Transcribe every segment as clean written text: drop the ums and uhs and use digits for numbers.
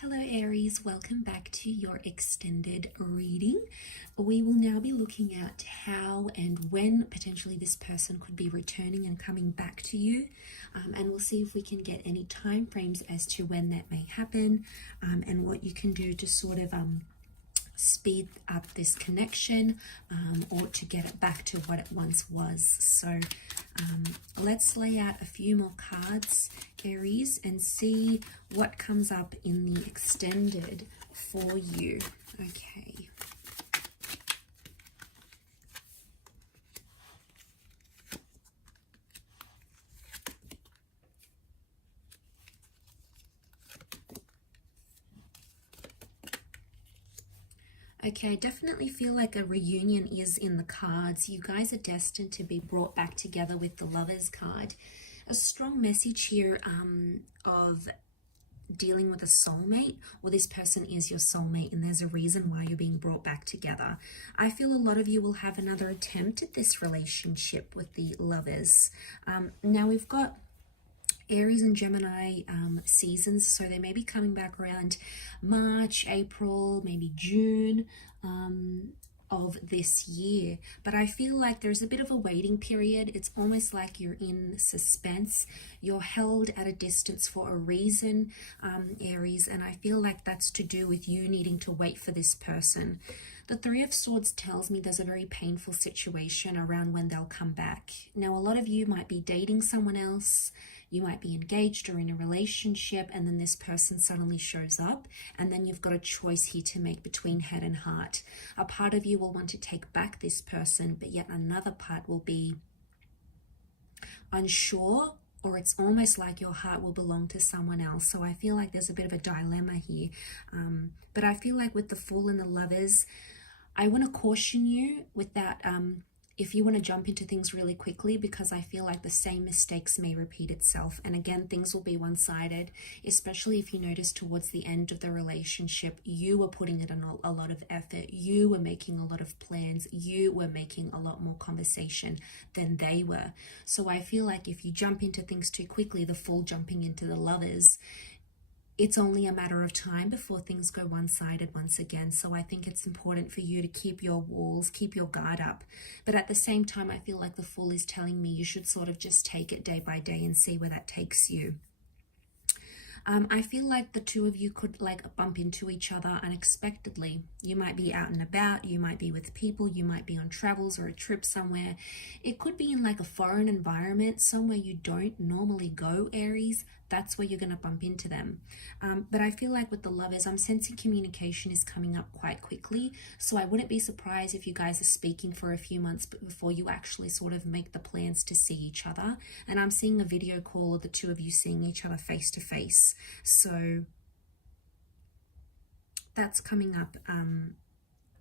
Hello Aries, welcome back to your extended reading. We will now be looking at how and when potentially this person could be returning and coming back to you, and we'll see if we can get any time frames as to when that may happen, and what you can do to sort of speed up this connection, or to get it back to what it once was. So let's lay out a few more cards, Aries, and see what comes up in the extended for you. Okay. Okay, I definitely feel like a reunion is in the cards. You guys are destined to be brought back together with the Lovers card. A strong message here of dealing with a soulmate, or this person is your soulmate and there's a reason why you're being brought back together. I feel a lot of you will have another attempt at this relationship with the Lovers. Now we've got Aries and Gemini seasons, so they may be coming back around March, April, maybe June of this year. But I feel like there's a bit of a waiting period. It's almost like you're in suspense. You're held at a distance for a reason, Aries, and I feel like that's to do with you needing to wait for this person. The Three of Swords tells me there's a very painful situation around when they'll come back. Now, a lot of you might be dating someone else. You might be engaged or in a relationship, and then this person suddenly shows up, and then you've got a choice here to make between head and heart. A part of you will want to take back this person, but yet another part will be unsure, or it's almost like your heart will belong to someone else. So I feel like there's a bit of a dilemma here. But I feel like with the Fool and the Lovers, I want to caution you with that, if you want to jump into things really quickly, because I feel like the same mistakes may repeat itself. And again, things will be one-sided, especially if you notice towards the end of the relationship, you were putting in a lot of effort. You were making a lot of plans. You were making a lot more conversation than they were. So I feel like if you jump into things too quickly, the Fool jumping into the Lovers, it's only a matter of time before things go one-sided once again. So I think it's important for you to keep your walls, keep your guard up. But at the same time, I feel like the Fool is telling me you should sort of just take it day by day and see where that takes you. I feel like the two of you could like bump into each other unexpectedly. You might be out and about, you might be with people, you might be on travels or a trip somewhere. It could be in like a foreign environment, somewhere you don't normally go, Aries. That's where you're going to bump into them. But I feel like with the Lovers, I'm sensing communication is coming up quite quickly. So I wouldn't be surprised if you guys are speaking for a few months before you actually sort of make the plans to see each other. And I'm seeing a video call of the two of you seeing each other face to face. So that's coming up.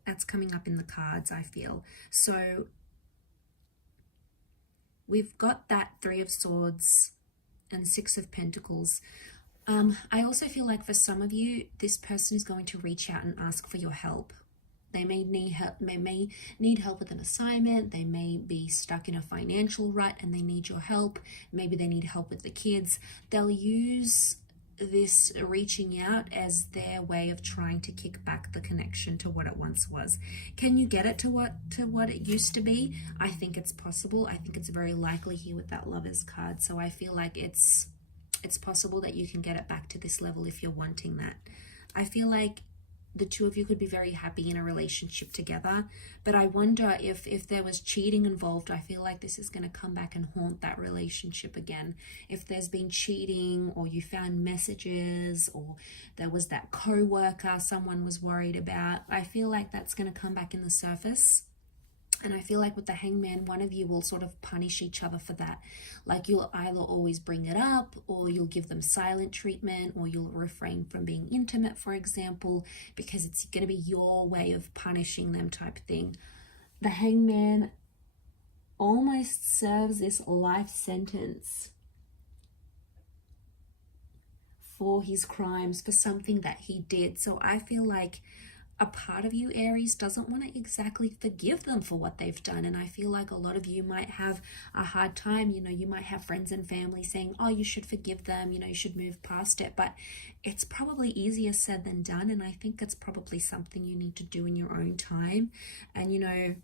That's coming up in the cards, I feel. So we've got that Three of Swords and Six of Pentacles. I also feel like for some of you, this person is going to reach out and ask for your help. They may need help with an assignment. They may be stuck in a financial rut and they need your help. Maybe they need help with the kids. They'll use this reaching out as their way of trying to kick back the connection to what it once was. Can you get it to what it used to be? I think it's possible. I think it's very likely here with that Lovers card. So I feel like it's possible that you can get it back to this level if you're wanting that. I feel like the two of you could be very happy in a relationship together, but I wonder if there was cheating involved. I feel like this is going to come back and haunt that relationship again. If there's been cheating, or you found messages, or there was that co-worker someone was worried about, I feel like that's going to come back in the surface. And I feel like with the Hangman, one of you will sort of punish each other for that. Like you'll either always bring it up, or you'll give them silent treatment, or you'll refrain from being intimate, for example, because it's going to be your way of punishing them type thing. The Hangman almost serves this life sentence for his crimes, for something that he did. So I feel like a part of you, Aries, doesn't want to exactly forgive them for what they've done. And I feel like a lot of you might have a hard time. You know, you might have friends and family saying, oh, you should forgive them, you know, you should move past it. But it's probably easier said than done. And I think it's probably something you need to do in your own time. And, you know,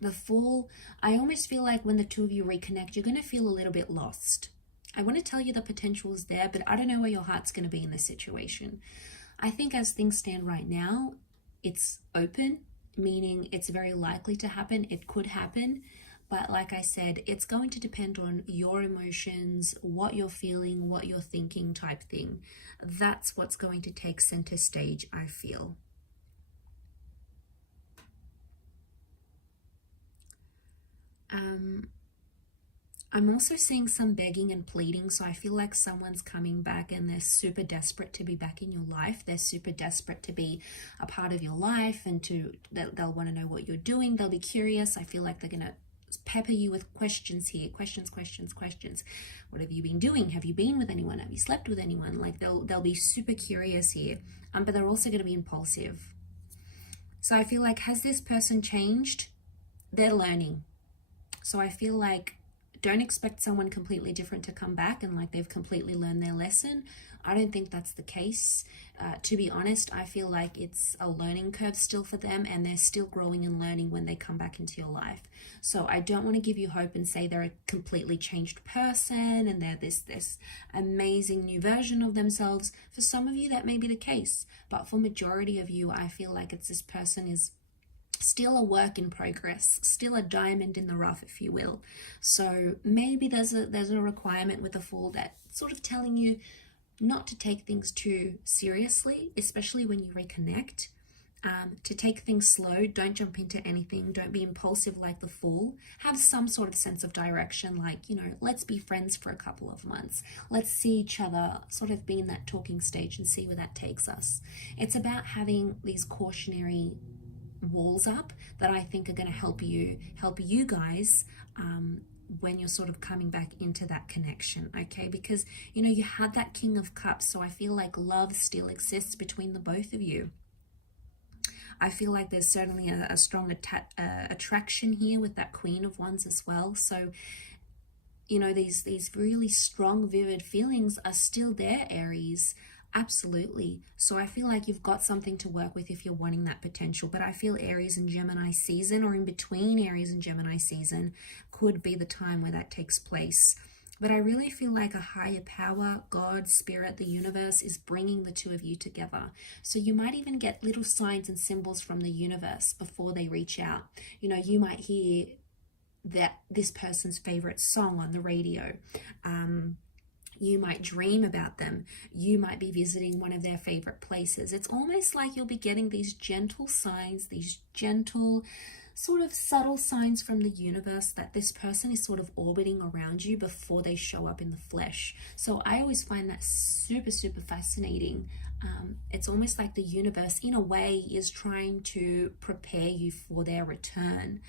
the Fool, I almost feel like when the two of you reconnect, you're going to feel a little bit lost. I want to tell you the potential is there, but I don't know where your heart's going to be in this situation. I think as things stand right now, it's open, meaning it's very likely to happen. It could happen. But like I said, it's going to depend on your emotions, what you're feeling, what you're thinking type thing. That's what's going to take center stage, I feel. I'm also seeing some begging and pleading, so I feel like someone's coming back and they're super desperate to be back in your life. They're super desperate to be a part of your life, and they'll want to know what you're doing. They'll be curious. I feel like they're going to pepper you with questions here. Questions. What have you been doing? Have you been with anyone? Have you slept with anyone? Like they'll be super curious here, but they're also going to be impulsive. So I feel like, has this person changed? They're learning. So I feel like, don't expect someone completely different to come back and like they've completely learned their lesson. I don't think that's the case. To be honest, I feel like it's a learning curve still for them, and they're still growing and learning when they come back into your life. So I don't want to give you hope and say they're a completely changed person and they're this amazing new version of themselves. For some of you, that may be the case, but for majority of you, I feel like it's this person is still a work in progress, still a diamond in the rough, if you will. So maybe there's a requirement with the Fool that sort of telling you not to take things too seriously, especially when you reconnect. To take things slow, don't jump into anything, don't be impulsive like the Fool. Have some sort of sense of direction, like, you know, let's be friends for a couple of months. Let's see each other, sort of be in that talking stage and see where that takes us. It's about having these cautionary walls up that I think are going to help you guys when you're sort of coming back into that connection, okay? Because, you know, you had that King of Cups, so I feel like love still exists between the both of you. I feel like there's certainly a strong attraction here with that Queen of Wands as well. So, you know, these really strong, vivid feelings are still there, Aries. Absolutely. So I feel like you've got something to work with if you're wanting that potential. But I feel Aries and Gemini season, or in between Aries and Gemini season, could be the time where that takes place. But I really feel like a higher power, God, Spirit, the universe is bringing the two of you together. So you might even get little signs and symbols from the universe before they reach out. You know, you might hear that this person's favorite song on the radio. You might dream about them. You might be visiting one of their favorite places. It's almost like you'll be getting these gentle signs, these gentle, sort of subtle signs from the universe that this person is sort of orbiting around you before they show up in the flesh. So I always find that super, super fascinating. It's almost like the universe, in a way, is trying to prepare you for their return.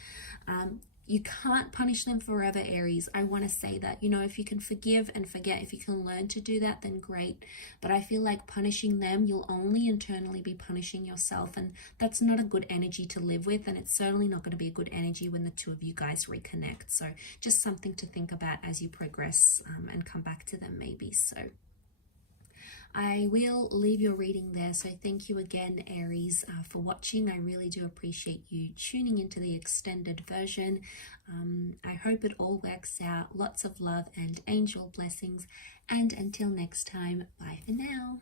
You can't punish them forever, Aries. I want to say that, you know, if you can forgive and forget, if you can learn to do that, then great. But I feel like punishing them, you'll only internally be punishing yourself. And that's not a good energy to live with. And it's certainly not going to be a good energy when the two of you guys reconnect. So just something to think about as you progress and come back to them maybe. So I will leave your reading there. So thank you again, Aries, for watching. I really do appreciate you tuning into the extended version. I hope it all works out. Lots of love and angel blessings. And until next time, bye for now.